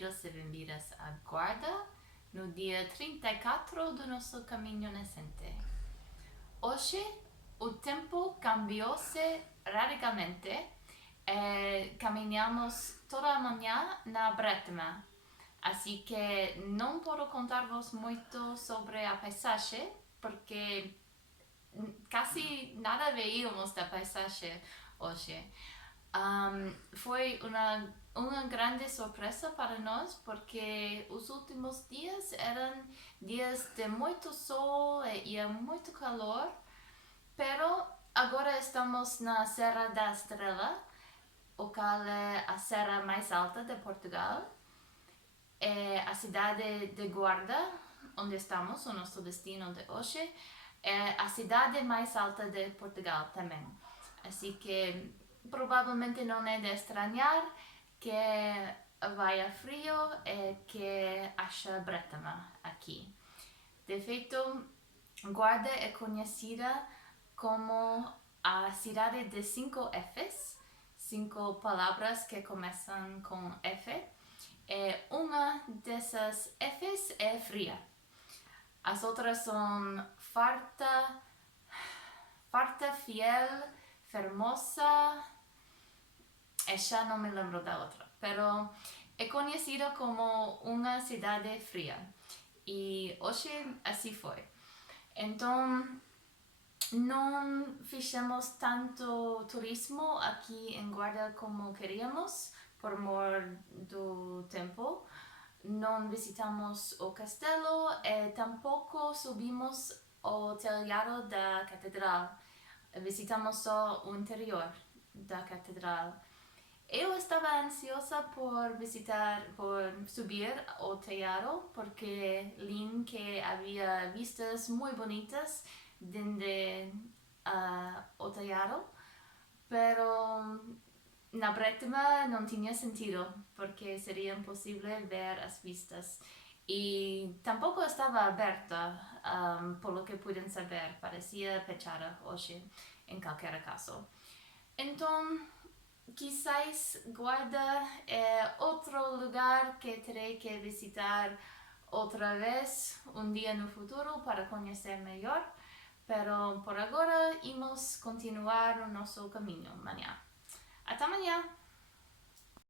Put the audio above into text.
bem-vindos e bem-vindas à Guarda, no dia 34 do nosso caminho nascente. Hoje, o tempo cambiou-se radicalmente e caminhamos toda a manhã na Bretma. Assim que não posso contar-vos muito sobre a paisagem, porque quase nada veíamos da paisagem hoje. Foi uma grande surpresa para nós porque os últimos dias eram dias de muito sol e muito calor, pero agora estamos na Serra da Estrela, o qual é a serra mais alta de Portugal. É a cidade de Guarda, onde estamos, o nosso destino de hoje, é a cidade mais alta de Portugal também. Assim que provavelmente não é de estranhar que vai a frio e que acha Bretama aqui. De feito, Guarda é conhecida como a cidade de 5 Fs, 5 palavras que começam com F. Uma dessas Fs é fria. As outras são farta, fiel, fermosa. Já não me lembro da outra, pero é conhecida como uma cidade fria. E hoje assim foi. Então, não fizemos tanto turismo aqui em Guarda como queríamos, por mor do tempo. Não visitamos o castelo e tampouco subimos o telhado da catedral. Visitamos só o interior da catedral. Eu estava ansiosa por subir o telhado porque li que havia vistas muito bonitas desde o telhado, pero na Bretma não tinha sentido porque seria impossível ver as vistas e tampouco estava aberta, pelo que pude saber, parecia fechada hoje em qualquer caso. Então, quizás Guarda é outro lugar que terei que visitar outra vez um dia no futuro para conhecer melhor, pero por agora vamos continuar o nosso caminho amanhã. Até amanhã!